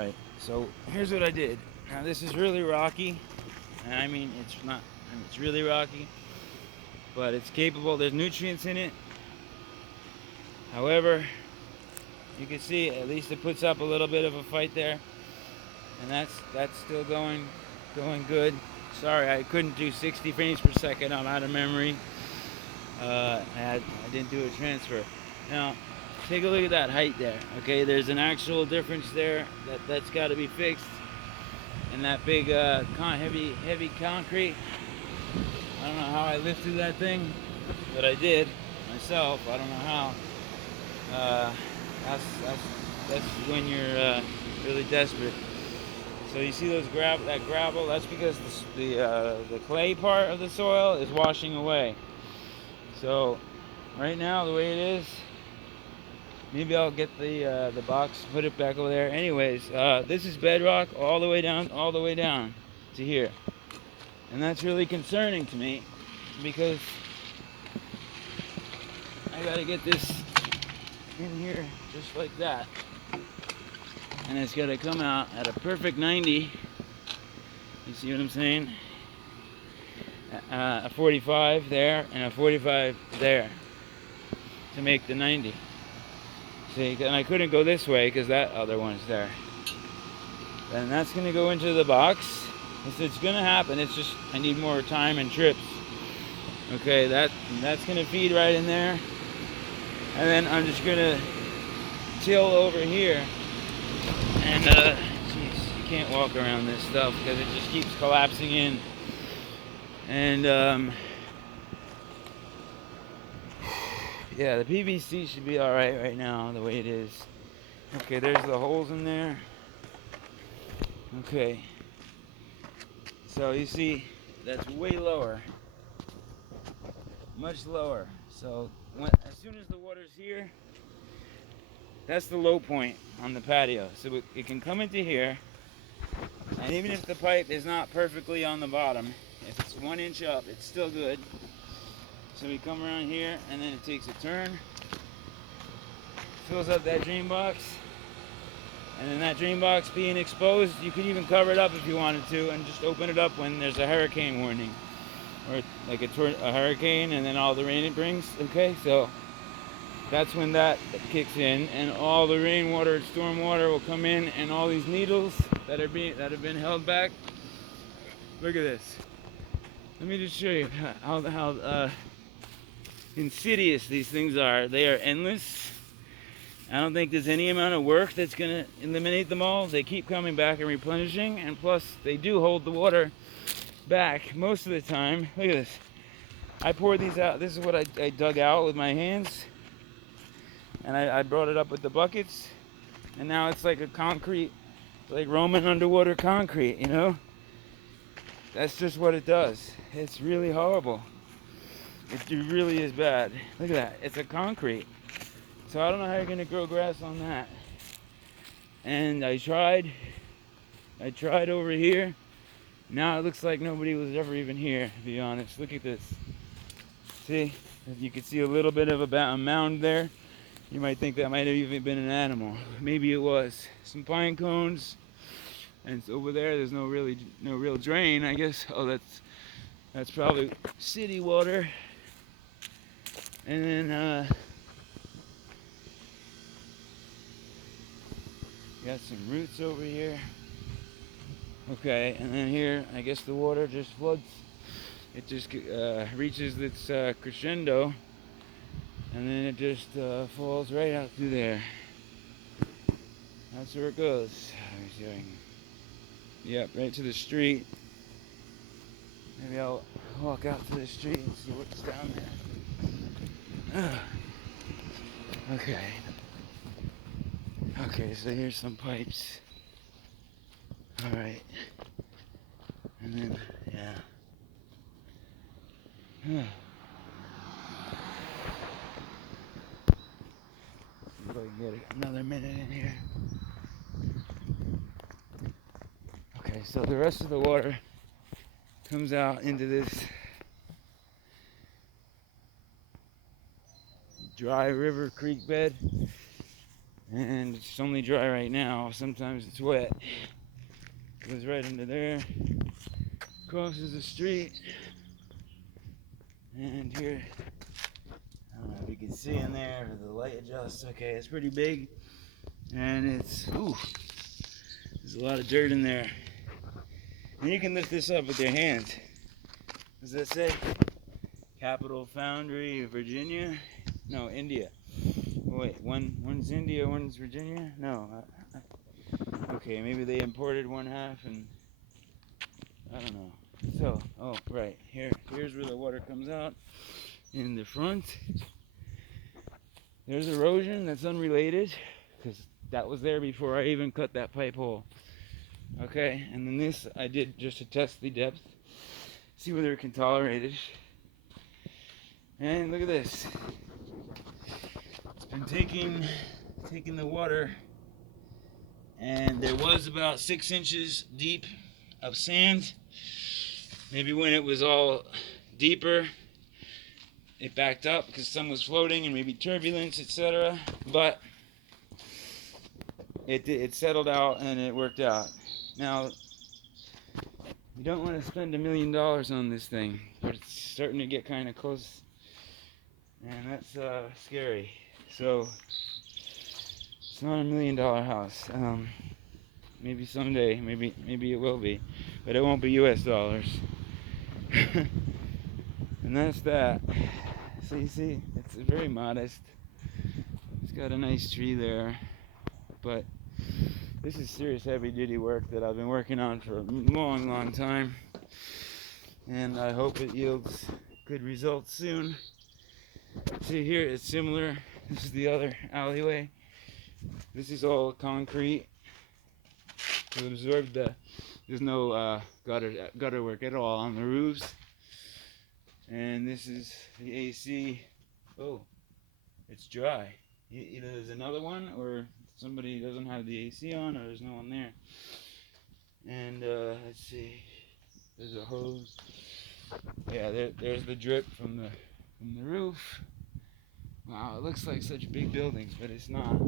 Alright, so here's what I did. Now this is really rocky, and I mean it's really rocky, but it's capable. There's nutrients in it. However, you can see at least it puts up a little bit of a fight there, and that's still going good. Sorry, I couldn't do 60 frames per second. I'm out of memory. I didn't do a transfer. Now, take a look at that height there. Okay, there's an actual difference there that's got to be fixed. And that big heavy concrete. I don't know how I lifted that thing, but I did myself. I don't know how. That's when you're really desperate. So you see that gravel? That's because the clay part of the soil is washing away. So right now, the way it is, maybe I'll get the box, put it back over there. Anyways, this is bedrock all the way down to here, and that's really concerning to me because I gotta get this in here just like that, and it's gotta come out at a perfect 90. You see what I'm saying? A 45 there and a 45 there to make the 90. See, and I couldn't go this way because that other one's there. And that's going to go into the box. It's going to happen. It's just I need more time and trips. Okay, that's going to feed right in there. And then I'm just going to till over here. And, geez, you can't walk around this stuff because it just keeps collapsing in. And, yeah, the PVC should be alright right now, the way it is. Okay, there's the holes in there. Okay. So you see, that's way lower. Much lower. So as soon as the water's here, that's the low point on the patio. So it can come into here, and even if the pipe is not perfectly on the bottom, if it's 1 inch up, it's still good. So we come around here, and then it takes a turn, fills up that drain box, and then that drain box being exposed, you could even cover it up if you wanted to, and just open it up when there's a hurricane warning, or like a hurricane, and then all the rain it brings. Okay, so that's when that kicks in, and all the rainwater and storm water will come in, and all these needles that have been held back. Look at this. Let me just show you how insidious these things are. They are endless. I don't think there's any amount of work that's going to eliminate them all. They keep coming back and replenishing, and plus they do hold the water back most of the time. Look at this. I poured these out. This is what I dug out with my hands, and I brought it up with the buckets, and now it's like a concrete, like Roman underwater concrete, you know? That's just what it does. It's really horrible. It really is bad. Look at that. It's a concrete. So I don't know how you're going to grow grass on that. And I tried over here. Now it looks like nobody was ever even here, to be honest. Look at this. See? You can see a little bit of a mound there. You might think that might have even been an animal. Maybe it was. Some pine cones. And over there's no real drain, I guess. Oh, that's probably city water. And then got some roots over here. Okay, and then here, I guess the water just floods. It just reaches its crescendo, and then it just falls right out through there. That's where it goes. Let me see if I can. Yep, right to the street. Maybe I'll walk out to the street and see what's down there. Okay. Okay, so here's some pipes. Alright. And then, yeah. See if I can get another minute in here. Okay, so the rest of the water comes out into this dry river creek bed, And it's only dry right now. Sometimes it's wet. Goes right into there, crosses the street, and here, I don't know if you can see in there, the light adjusts. Okay, it's pretty big, and it's, ooh, there's a lot of dirt in there. And you can lift this up with your hands. Does that say? Capital Foundry, Virginia? No, India. Wait, one's India, one's Virginia? No. Okay, maybe they imported one half and I don't know. So, oh, right, here's where the water comes out in the front. There's erosion that's unrelated because that was there before I even cut that pipe hole. Okay, and then this I did just to test the depth, see whether it can tolerate it. And look at this. It's been taking the water, and there was about 6 inches deep of sand. Maybe when it was all deeper, it backed up because some was floating and maybe turbulence, etc. But it settled out and it worked out. Now, you don't want to spend $1 million on this thing, but it's starting to get kind of close, and that's scary. So it's not $1 million house. Maybe someday, maybe it will be, but it won't be US dollars. And that's that. So you see, it's very modest. It's got a nice tree there, but this is serious heavy-duty work that I've been working on for a long time, and I hope it yields good results soon. See here, it's similar. This is the other alleyway. This is all concrete to absorb there's no gutter work at all on the roofs. And this is the AC. Oh, it's dry. Either there's another one, or somebody doesn't have the AC on, or there's no one there. And let's see, there's a hose. Yeah, there's the drip from the roof. Wow, it looks like such big buildings, but it's not.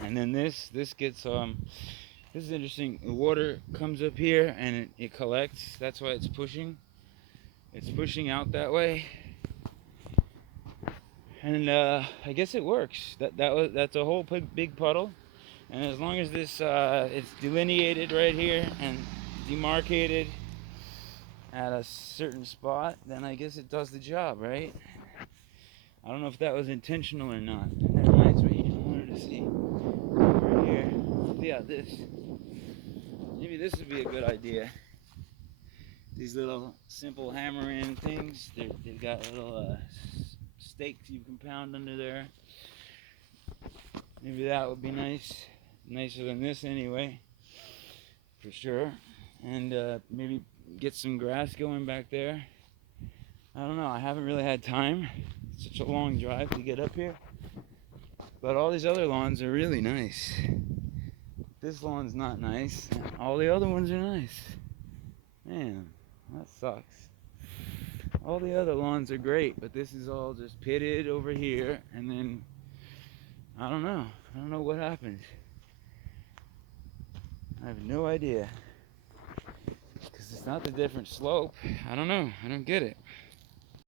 And then this gets this is interesting. The water comes up here and it collects. That's why it's pushing. It's pushing out that way, and I guess it works. That's a whole big puddle, and as long as this it's delineated right here and demarcated at a certain spot, then I guess it does the job, right? I don't know if that was intentional or not. That reminds me, I wanted to see over here. Yeah, this. Maybe this would be a good idea. These little simple hammer-in things, they've got little stakes you can pound under there. Maybe that would be nice. Nicer than this anyway, for sure. And maybe get some grass going back there. I don't know, I haven't really had time. It's such a long drive to get up here. But all these other lawns are really nice. This lawn's not nice. All the other ones are nice. Man, that sucks. All the other lawns are great, but this is all just pitted over here, and then I don't know what happened. I have no idea, because it's not the different slope. I don't know, I don't get it.